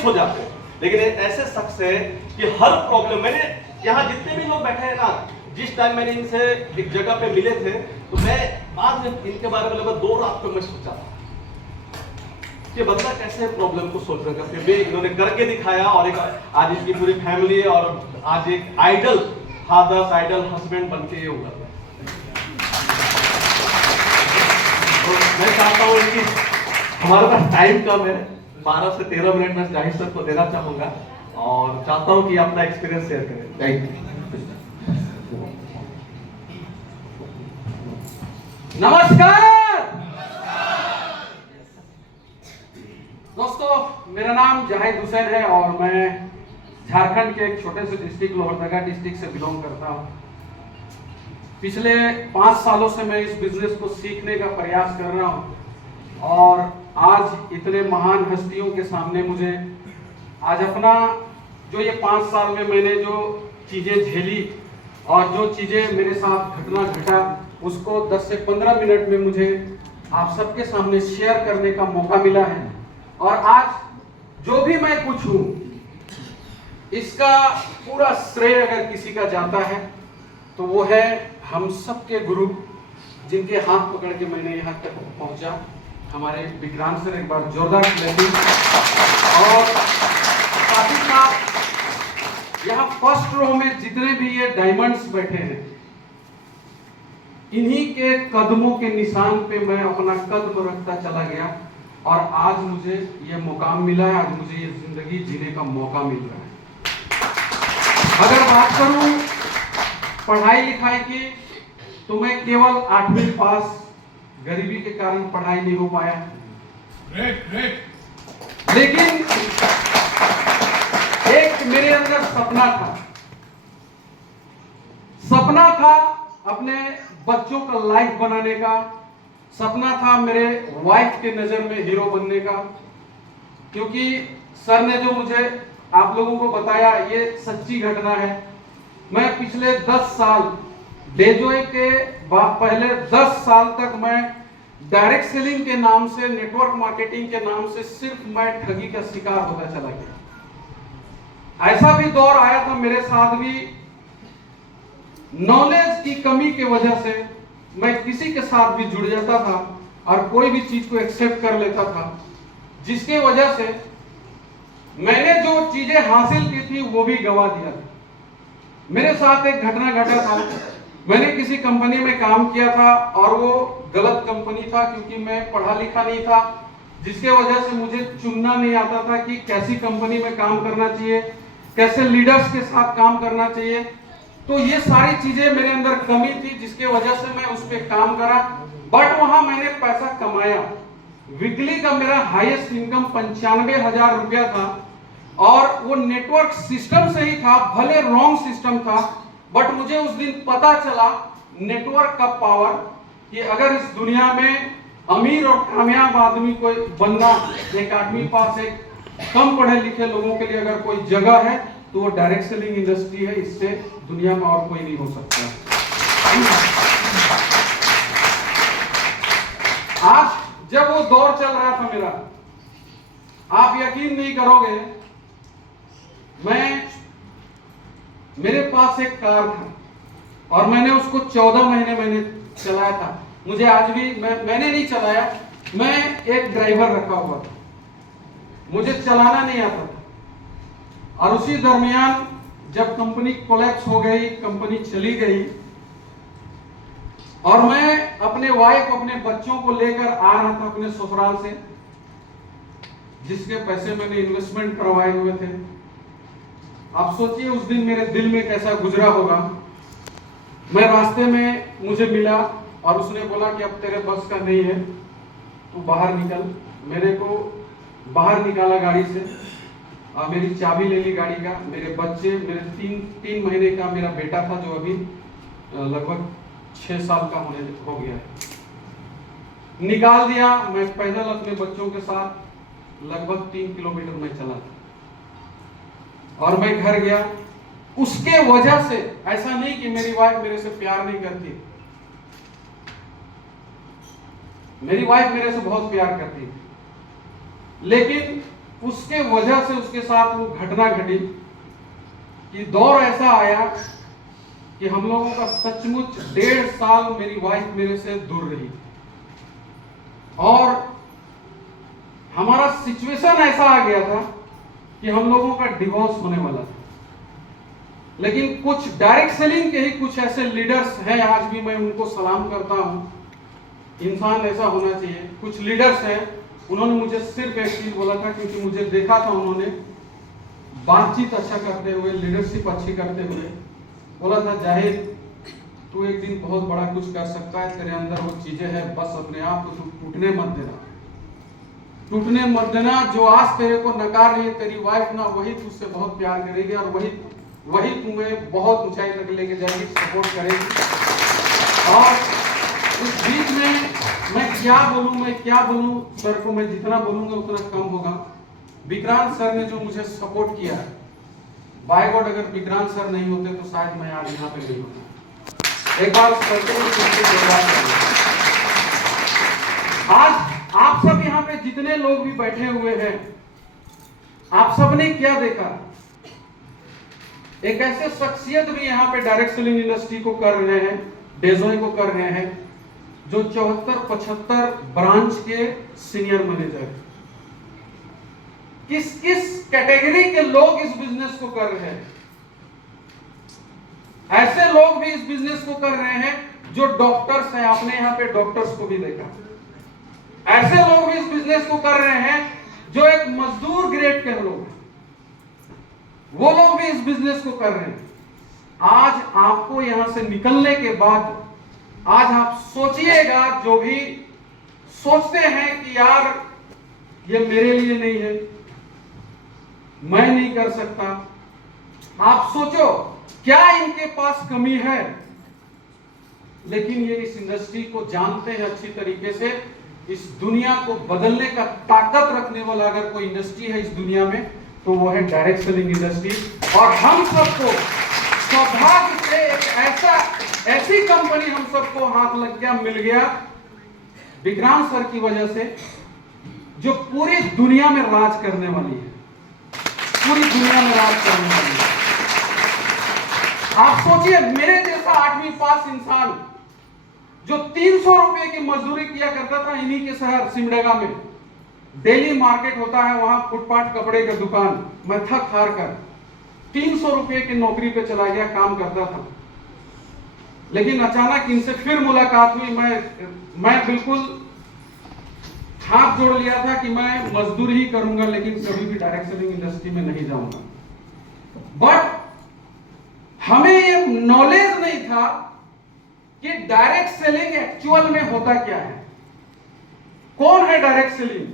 Serious हो जाते हैं। लेकिन ऐसे शख्स है कि हर प्रॉब्लम, मैंने यहाँ जितने भी लोग बैठे हैं ना, जिस टाइम मैंने इनसे एक जगह पे मिले थे तो मैं बाद में इनके बारे में लगभग 2 रात को मैं सोचा था कि बंदा कैसे प्रॉब्लम को सोल्व करेगा। फिर भी इन्होंने करके दिखाया और एक आज इनकी पूरी फैमिली और आज एक आइडल फादर, आइडल हस्बैंड बन के ये हुआ। तो मैं चाहता हूँ कि हमारे पास टाइम कम है, 12 से 13 मिनट में जाहिर सर को देना चाहूंगा और चाहता हूँ कि अपना एक्सपीरियंस शेयर करें। Thank you. नमस्कार दोस्तों, मेरा नाम जाहिद हुसैन है और मैं झारखंड के एक छोटे से डिस्ट्रिक्ट लोहरदगा डिस्ट्रिक्ट से बिलोंग करता हूं। पिछले 5 सालों से मैं इस बिजनेस को सीखने का प्रयास कर रहा हूं और आज इतने महान हस्तियों के सामने मुझे आज अपना जो ये 5 साल में मैंने जो चीजें झेली और जो चीजें मेरे साथ घटना घटा उसको 10 से 15 मिनट में मुझे आप सबके सामने शेयर करने का मौका मिला है। और आज जो भी मैं कुछ हूं इसका पूरा श्रेय अगर किसी का जाता है तो वो है हम सबके गुरु, जिनके हाथ पकड़ के मैंने यहाँ तक पहुंचा। हमारे विक्रांत सर, एक बार जोरदार क्लैपिंग। और साथ ही साथ यहाँ फर्स्ट रो में जितने भी ये डायमंड्स बैठे हैं, इन्हीं के कदमों के निशान पे मैं अपना कदम रखता चला गया और आज मुझे ये मुकाम मिला है, आज मुझे ये जिंदगी जीने का मौका मिल रहा है। अगर बात करूं पढ़ाई लिखाई की तो मैं केवल 8वीं पास, गरीबी के कारण पढ़ाई नहीं हो पाया। लेकिन एक मेरे अंदर सपना था अपने बच्चों का लाइफ बनाने का, सपना था मेरे वाइफ के नजर में हीरो बनने का। क्योंकि सर ने जो मुझे आप लोगों को बताया ये सच्ची घटना है। मैं पिछले 10 साल डेजोए के पहले 10 साल तक मैं डायरेक्ट सेलिंग के नाम से, नेटवर्क मार्केटिंग के नाम से सिर्फ मैं ठगी का शिकार होता चला गया। ऐसा भी दौर आया था मेरे साथ भी, नॉलेज की कमी की वजह से मैं किसी के साथ भी जुड़ जाता था और कोई भी चीज को एक्सेप्ट कर लेता था, जिसके वजह से मैंने जो चीजें हासिल की थी वो भी गवा दिया था। मेरे साथ एक घटना घटा था, मैंने किसी कंपनी में काम किया था और वो गलत कंपनी था क्योंकि मैं पढ़ा लिखा नहीं था, जिसके वजह से मुझे चुनना नहीं आता था कि कैसी कंपनी में काम करना चाहिए, कैसे लीडर्स के साथ काम करना चाहिए। तो ये सारी चीजें मेरे अंदर कमी थी, जिसके वजह से मैं उस पर काम करा। बट वहां मैंने पैसा कमाया। वीकली का मेरा हाईएस्ट इनकम 95,000 रुपया था और वो नेटवर्क सिस्टम से ही था, भले रॉन्ग सिस्टम था। बट मुझे उस दिन पता चला नेटवर्क का पावर, कि अगर इस दुनिया में अमीर और कामयाब आदमी को बनना, एक आदमी पास एक कम पढ़े लिखे लोगों के लिए अगर कोई जगह है तो वो डायरेक्ट सेलिंग इंडस्ट्री है। इससे दुनिया में और कोई नहीं हो सकता। आज जब वो दौर चल रहा था मेरा, आप यकीन नहीं करोगे, मेरे पास एक कार था और मैंने उसको 14 महीने मैंने चलाया था। मुझे आज भी मैंने नहीं चलाया, मैं एक ड्राइवर रखा हुआ था, मुझे चलाना नहीं आता था। और उसी दरमियान जब कंपनी कोलैप्स हो गई, कंपनी चली गई और मैं अपने वाइफ, अपने बच्चों को लेकर आ रहा था अपने ससुराल से, जिसके पैसे मैंने इन्वेस्टमेंट करवाए हुए थे। आप सोचिए उस दिन मेरे दिल में कैसा गुजरा होगा। मैं रास्ते में मुझे मिला और उसने बोला कि अब तेरे बस का नहीं है, तू बाहर निकल। मेरे को बाहर निकाला गाड़ी से और मेरी चाबी ले ली गाड़ी का। मेरे बच्चे, मेरे 3 महीने का मेरा बेटा था जो अभी लगभग 6 साल का हो गया है, निकाल दिया। मैं पैदल अपने बच्चों के साथ लगभग 3 किलोमीटर में चला और मैं घर गया। उसके वजह से, ऐसा नहीं कि मेरी वाइफ मेरे से प्यार नहीं करती, मेरी वाइफ मेरे से बहुत प्यार करती है, लेकिन उसके वजह से उसके साथ वो घटना घटी कि दौर ऐसा आया कि हम लोगों का सचमुच 1.5 साल मेरी वाइफ मेरे से दूर रही और हमारा सिचुएशन ऐसा आ गया था कि हम लोगों का डिवोर्स होने वाला था। लेकिन कुछ डायरेक्ट सेलिंग के ही कुछ ऐसे लीडर्स हैं, आज भी मैं उनको सलाम करता हूं। इंसान ऐसा होना चाहिए। कुछ लीडर्स हैं, उन्होंने मुझे सिर्फ एक चीज बोला था, क्योंकि मुझे देखा था उन्होंने बातचीत अच्छा करते हुए, लीडरशिप अच्छी करते हुए, बोला था जाहिद तू एक दिन बहुत बड़ा कुछ कर सकता है, तेरे अंदर वो चीजें हैं, बस अपने आप को तू टूटने मत देना, टूटने मत देना। जो आज तेरे को नकार रही है तेरी वाइफ ना, वही तुझसे बहुत प्यार करेगी और वही तुम्हें बहुत ऊंचाई तक लेके जाएगी, सपोर्ट करेगी। और इस बीच में मैं क्या बोलूं सर को, मैं जितना बोलूंगा उतना कम होगा। विक्रांत सर ने जो मुझे सपोर्ट किया, बाय गॉड अगर विक्रांत सर नहीं होते तो शायद मैं आज यहाँ पे नहीं होता। एक बार सर को आज आप सब यहाँ पे जितने लोग भी बैठे हुए हैं, आप सब ने क्या देखा? एक ऐसे शख्सियत भी यहाँ पे डायरेक्ट सेलिंग इंडस्ट्री को कर रहे हैं, डेजोय को कर रहे हैं, जो 74-75 ब्रांच के सीनियर मैनेजर। किस किस कैटेगरी के लोग इस बिजनेस को कर रहे हैं? ऐसे लोग भी इस बिजनेस को कर रहे हैं जो डॉक्टर्स हैं, आपने यहाँ पे डॉक्टर्स को भी देखा। ऐसे लोग भी इस बिजनेस को कर रहे हैं जो एक मजदूर ग्रेड के लोग हैं, वो लोग भी इस बिजनेस को कर रहे हैं। आज आपको यहां से निकलने के बाद आज आप सोचिएगा, जो भी सोचते हैं कि यार ये मेरे लिए नहीं है, मैं नहीं कर सकता, आप सोचो क्या इनके पास कमी है। लेकिन ये इस इंडस्ट्री को जानते हैं अच्छी तरीके से। इस दुनिया को बदलने का ताकत रखने वाला अगर कोई इंडस्ट्री है इस दुनिया में तो वो है डायरेक्ट सेलिंग इंडस्ट्री। और हम सबको सौभाग्य से एक ऐसी कंपनी हम सबको हाथ लग गया, मिल गया विक्रांत सर की वजह से, जो पूरी दुनिया में राज करने वाली है, पूरी दुनिया में राज करने वाली है। आप सोचिए, मेरे जैसा 8वीं पास इंसान जो 300 रुपए की मजदूरी किया करता था इन्हीं के शहर सिमडेगा में, डेली मार्केट होता है वहां, फुटपाथ कपड़े का दुकान, मैं थक हार कर 300 रुपए की नौकरी पे चला गया, काम करता था। लेकिन अचानक इनसे फिर मुलाकात हुई, मैं बिल्कुल हाथ जोड़ लिया था कि मैं मजदूरी ही करूंगा, लेकिन कभी भी डायरेक्ट सेलिंग इंडस्ट्री में नहीं जाऊंगा। बट हमें ये नॉलेज नहीं था कि डायरेक्ट सेलिंग एक्चुअल में होता क्या है, कौन है डायरेक्ट सेलिंग,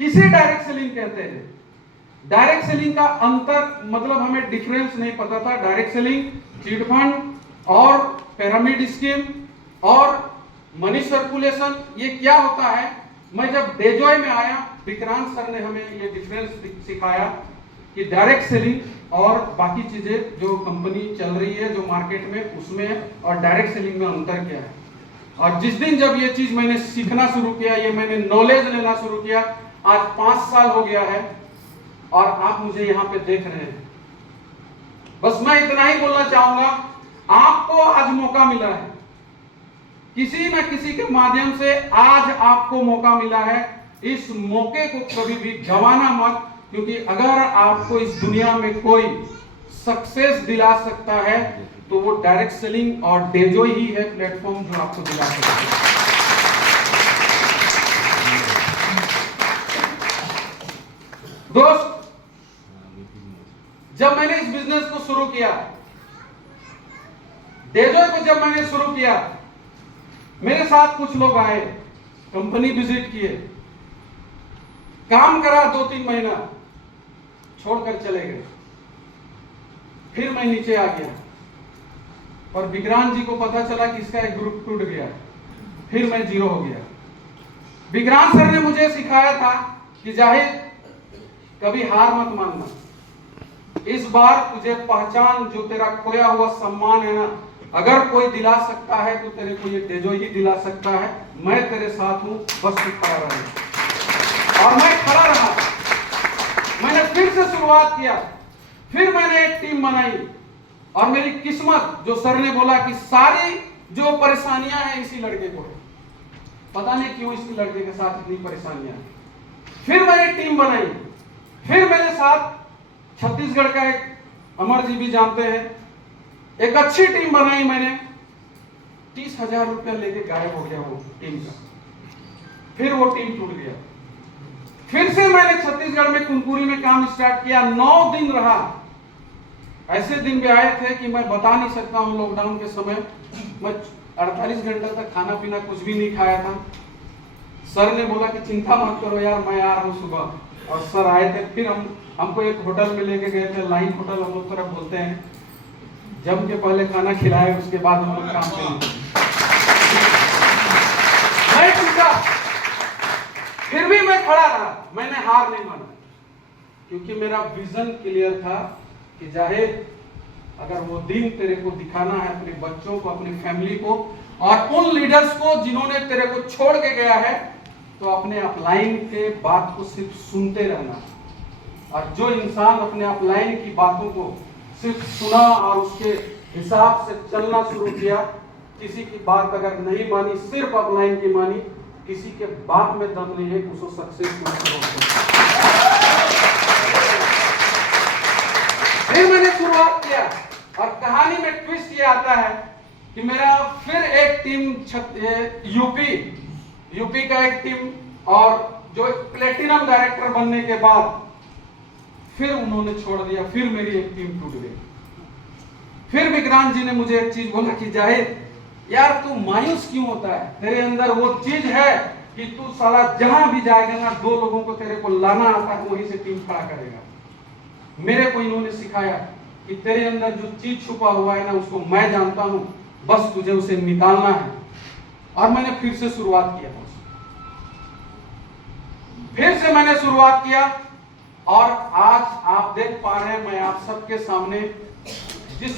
किसे डायरेक्ट सेलिंग कहते हैं। डायरेक्ट सेलिंग का अंतर मतलब हमें डिफरेंस नहीं पता था। डायरेक्ट सेलिंग, चिट फंड और पिरामिड स्कीम और मनी सर्कुलेशन, ये क्या होता है। मैं जब डेजॉय में आया, विक्रांत सर ने हमें ये डिफरेंस सिखाया कि डायरेक्ट सेलिंग और बाकी चीजें जो कंपनी चल रही है जो मार्केट में, उसमें और डायरेक्ट सेलिंग में अंतर क्या है। और जिस दिन जब ये चीज मैंने सीखना शुरू किया, ये मैंने नॉलेज लेना शुरू किया, आज 5 साल हो गया है और आप मुझे यहाँ पे देख रहे हैं। बस मैं इतना ही बोलना चाहूंगा, आपको आज मौका मिला है, किसी न किसी के माध्यम से आज आपको मौका मिला है। इस मौके को कभी भी गंवाना मत, क्योंकि अगर आपको इस दुनिया में कोई सक्सेस दिला सकता है तो वो डायरेक्ट सेलिंग और डेजॉय ही है प्लेटफॉर्म जो आपको दिला सकता है। दोस्त, जब मैंने इस बिजनेस को शुरू किया, डेजॉय को जब मैंने शुरू किया, मेरे साथ कुछ लोग आए, कंपनी विजिट किए, काम करा 2-3 महीना, छोड़कर चले गए। फिर मैं नीचे आ गया और विक्रांत जी को पता चला कि इसका एक ग्रुप टूट गया, फिर मैं 0 हो गया। विक्रांत सर ने मुझे सिखाया था कि जाहिद कभी हार मत मानना, इस बार तुझे पहचान, जो तेरा खोया हुआ सम्मान है ना, अगर कोई दिला सकता है तो तेरे को ये डेजॉय ही दिला सकता है। मैं तेरे साथ हूं, बस तू खड़ा रहे। और मैं खड़ा रहा। फिर से शुरुआत किया, फिर मैंने एक टीम बनाई और मेरी किस्मत, जो सर ने बोला कि सारी जो परेशानियां हैं इसी लड़के को है, पता नहीं क्यों इस लड़के के साथ इतनी परेशानियां हैं। फिर मैंने टीम बनाई, फिर मेरे साथ छत्तीसगढ़ का एक अमर जी भी जानते हैं, एक अच्छी टीम बनाई मैंने। 30,000 रुपया लेके गायब हो गया वो टीम का। फिर वो टीम टूट गया। फिर से मैंने छत्तीसगढ़ में कुनकुरी में काम स्टार्ट किया। 9 दिन रहा। ऐसे दिन भी आए थे कि मैं बता नहीं सकता हूं। लॉकडाउन के समय मैं 48 घंटे तक खाना पीना कुछ भी नहीं खाया था। सर ने बोला कि चिंता मत करो यार, मैं आ रहा हूं सुबह। और सर आए थे। फिर हमको एक होटल में लेके गए थे, लाइन होटल हम लोग तरफ बोलते हैं। जम के पहले खाना खिलाए, उसके बाद हम लोग काम पे। मैं टूटा, फिर भी मैं खड़ा रहा, मैंने हार नहीं माना, क्योंकि मेरा विजन क्लियर था कि जाहिर अगर वो दिन तेरे को दिखाना है अपने बच्चों को, अपनी फैमिली को और उन लीडर्स को जिन्होंने तेरे को छोड़ के गया है, तो अपने अपलाइन के बात को सिर्फ सुनते रहना। और जो इंसान अपने अपलाइन की बातों को सिर्फ सुना और उसके हिसाब से चलना शुरू किया, किसी की बात अगर नहीं मानी, सिर्फ अपलाइन की मानी, किसी के बात में दम नहीं है कि उसको सक्सेसफुल। फिर मैंने शुरुआत किया और कहानी में ट्विस्ट ये आता है कि मेरा फिर एक टीम यूपी का एक टीम, और जो प्लेटिनम डायरेक्टर बनने के बाद फिर उन्होंने छोड़ दिया। फिर मेरी एक टीम टूट गई। फिर विक्रांत जी ने मुझे एक चीज बोला कि जाहिद यार, तू मायूस क्यों होता है? तेरे अंदर वो चीज है कि तू साला जहां भी जाएगा ना, 2 लोगों को तेरे को लाना आता है, वहीं से टीम खड़ा करेगा। मेरे को इन्होंने सिखाया कि तेरे अंदर जो चीज छुपा हुआ है ना, उसको मैं जानता हूं, बस तुझे उसे निकालना है। और मैंने फिर से शुरुआत किया। फिर से मैंने शुरुआत किया और आज आप देख पा रहे हैं मैं आप सबके सामने जिस